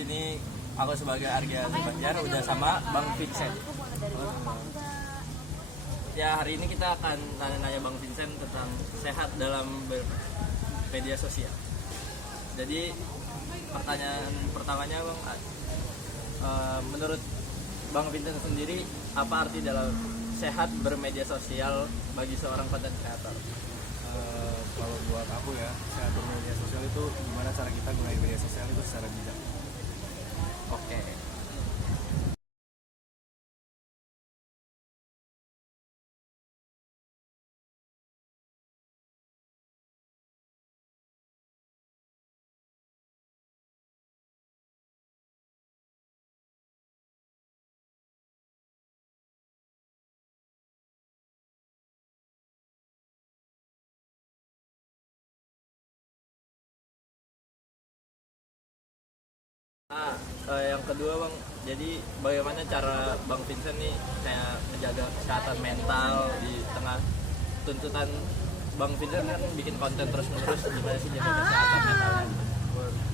sini aku sebagai Arya Banjar udah sama Bang Vincent. Ya, hari ini kita akan nanya-nanya Bang Vincent tentang sehat dalam media sosial. Jadi pertanyaan pertamanya Bang, menurut Bang Vincent sendiri apa arti dalam sehat bermedia sosial bagi seorang content creator? Kalau buat aku ya, sehat bermedia sosial itu gimana cara kita gunain media sosial itu secara bijak. Oke. Yang kedua Bang, jadi bagaimana cara Bang Vincent nih kayak menjaga kesehatan mental di tengah tuntutan Bang Vincent kan bikin konten terus-menerus, gimana sih jaga kesehatan mentalnya?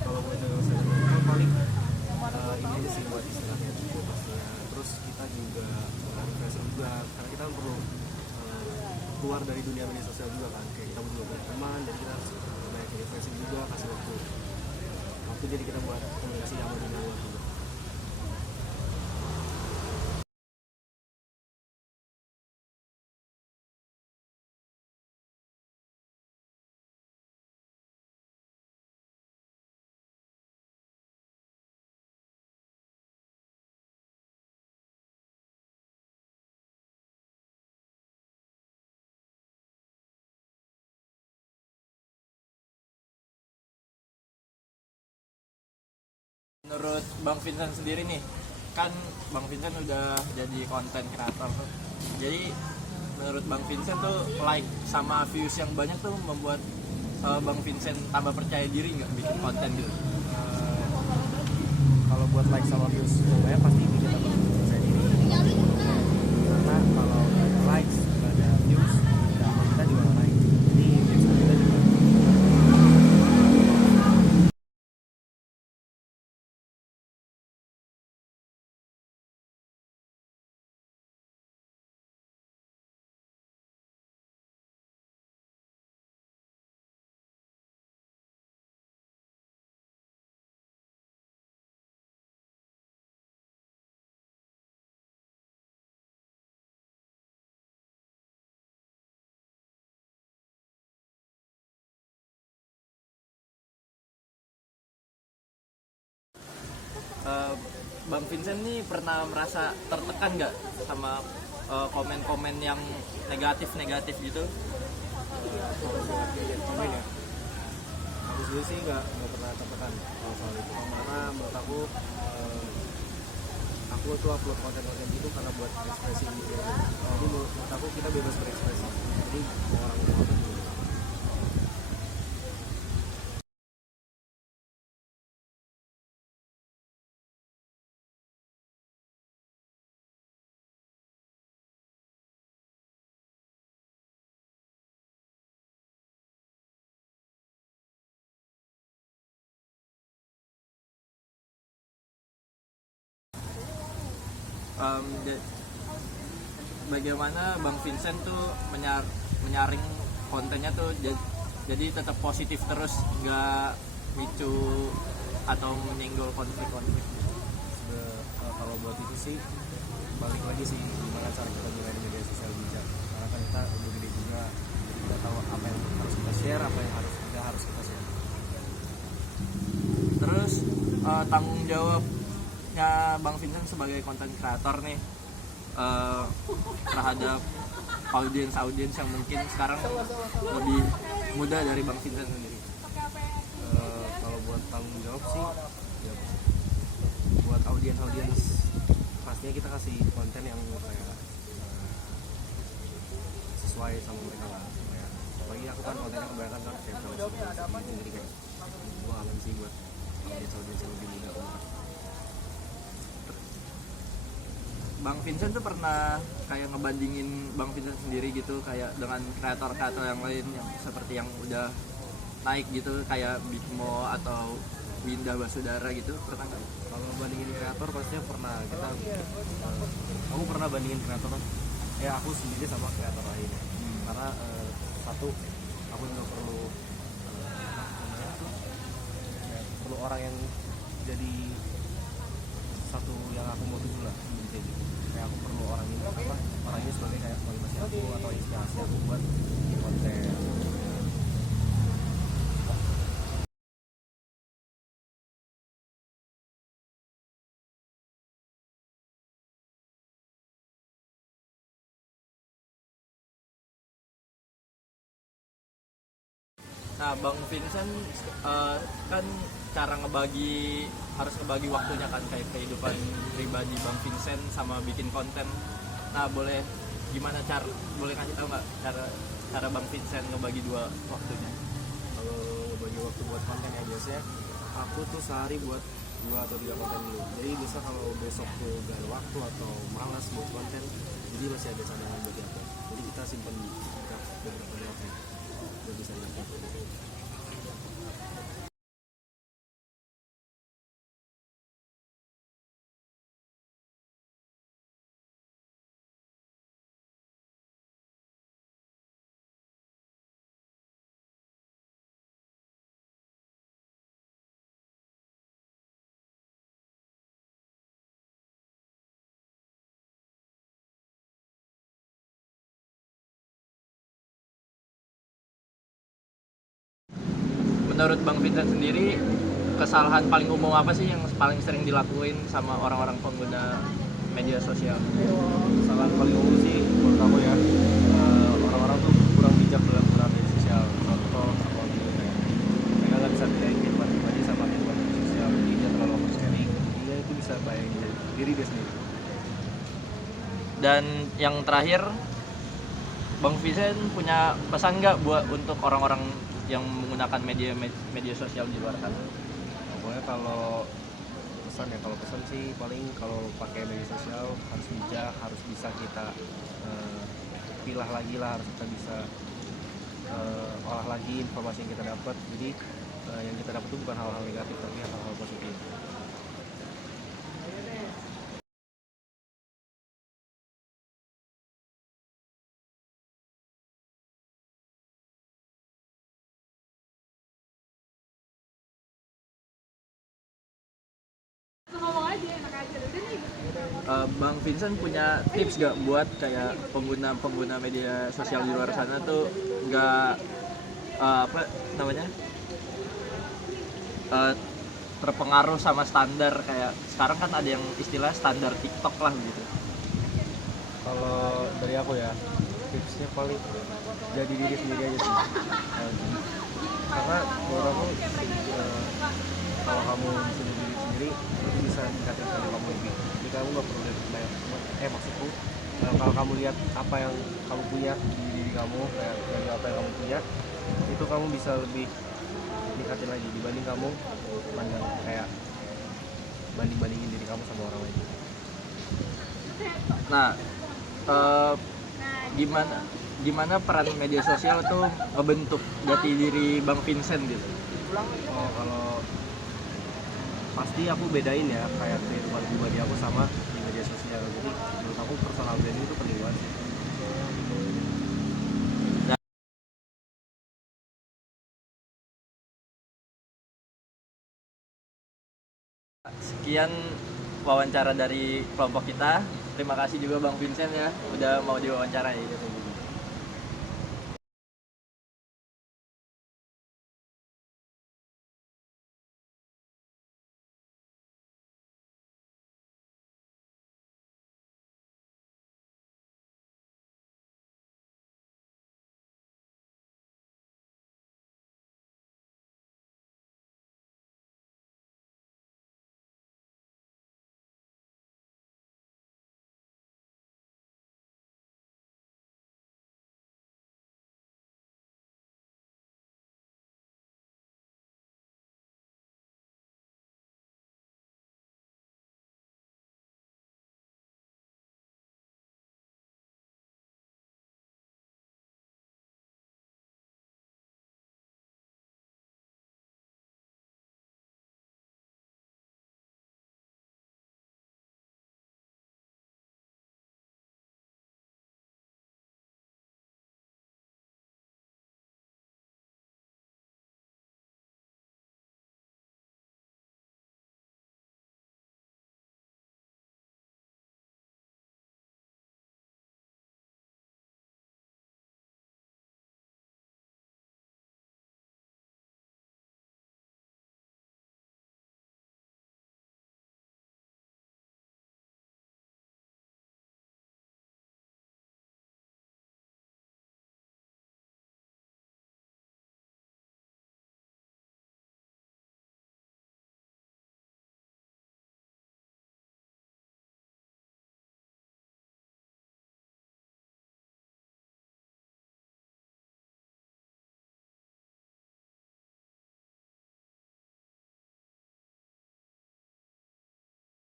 Kalau buat jaga kesehatan mental paling ini aja sih buat istirahat itu pastinya. Terus kita juga refreshing juga, karena kita perlu keluar dari dunia media sosial juga kan. Kayak kita butuh teman, jadi kita harus banyak refreshing juga, kasih waktu jadi kita buat komunikasi yang lebih luas juga. Menurut Bang Vincent sendiri nih, kan Bang Vincent udah jadi konten kreator tuh. Jadi menurut Bang Vincent tuh like sama views yang banyak tuh membuat Bang Vincent tambah percaya diri nggak bikin konten gitu? Kalau buat like sama views banyak pasti bikin tambah percaya diri. Karena kalau nggak ada likes, nggak ada views, kita juga nggak naik. Jadi kita juga Bang Vincent nih pernah merasa tertekan nggak sama komen-komen yang negatif-negatif gitu? kalau buat komen ya, aku sendiri sih nggak pernah tertekan kalau soal itu. Karena menurut aku tuh upload konten-konten gitu karena buat ekspresi gitu ya. Jadi menurut aku kita bebas berekspresi. Jadi mau orang mau apa juga. Bagaimana Bang Vincent tuh menyaring kontennya tuh jadi tetap positif terus, nggak micu atau menyinggol konflik-konflik? Kalau buat itu sih balik lagi sih gimana cara kita gunain media sosial bijak. Karena kan kita udah gede juga, jadi kita tahu apa yang harus kita share, apa yang harus kita share. Terus tanggung jawabnya Bang Vincent sebagai konten kreator nih terhadap audiens yang mungkin sekarang lebih muda dari Bang Vincent sendiri. Kalau buat tanggung jawab sih ya, buat audiens pastinya kita kasih konten yang kayak sesuai sama mereka lah. Apalagi aku kan kontennya kebanyakan kan kayak filosofi, jadi kayak gue aman sih buat audiens yang lebih muda. Bang Vincent tuh pernah kayak ngebandingin Bang Vincent sendiri gitu kayak dengan kreator-kreator yang lain yang seperti yang udah naik gitu kayak Big Mo atau Winda Basudara gitu, pernah nggak? Kalau bandingin kreator pastinya pernah. Aku pernah bandingin kreator aku sendiri sama kreator lain. Karena satu, aku juga perlu perlu orang yang jadi satu yang aku mau tuju lah, jadi kayak aku perlu orang ini sebagai kayak motivasi aku atau inspirasi aku buat konten. Nah, Bang Vincent kan cara harus ngebagi waktunya kan, kayak kehidupan pribadi Bang Vincent sama bikin konten. Nah, boleh kasih tahu nggak cara Bang Vincent ngebagi dua waktunya? Kalau bagi waktu buat konten ya biasanya aku tuh sehari buat 2 atau 3 konten dulu. Jadi bisa kalau besok tuh gak ada waktu atau malas buat konten, jadi masih ada cadangan buat apa. Jadi kita simpan beberapa waktu buat bisa dipakai. Menurut Bang Vincent sendiri, kesalahan paling umum apa sih yang paling sering dilakuin sama orang-orang pengguna media sosial? Kesalahan paling umum sih menurut aku ya, orang-orang tuh kurang bijak dalam penggunaan media sosial. Contoh seperti kayak mereka nggak bisa bedain kehidupan pribadi sama kehidupan sosial, jadi dia terlalu over-sharing, dia itu bisa bayain diri dia sendiri. Dan yang terakhir, Bang Vincent punya pesan nggak untuk orang-orang yang menggunakan media sosial di luar sana? Pokoknya kalau pesan sih paling kalau pakai media sosial harus bijak, harus bisa kita pilah lagi lah, harus kita bisa olah lagi informasi yang kita dapat. Jadi yang kita dapat itu bukan hal-hal negatif tapi hal-hal positif. Bang Vincent punya tips gak buat kayak pengguna media sosial di luar sana tuh nggak apa namanya terpengaruh sama standar, kayak sekarang kan ada yang istilah standar TikTok lah gitu. Kalau dari aku ya, tipsnya paling jadi diri sendiri aja sih. Karena menurut aku kalau kamu bisa jadi diri sendiri, itu bisa meningkatkan value kamu lebih. Jadi kamu nggak perlu lihat banyak. Maksudku, kalau kamu lihat apa yang kamu punya di diri kamu, kayak dari apa yang kamu punya, itu kamu bisa lebih ningkatin lagi dibanding kamu pandang kayak bandingin diri kamu sama orang lain. Nah, gimana peran media sosial tuh ngebentuk jati diri Bang Vincent gitu? Oh, kalau pasti aku bedain ya kayak kehidupan pribadi aku sama di media sosial. Jadi menurut aku personal branding itu penting banget sih. Sekian wawancara dari kelompok kita. Terima kasih juga Bang Vincent ya udah mau diwawancarai.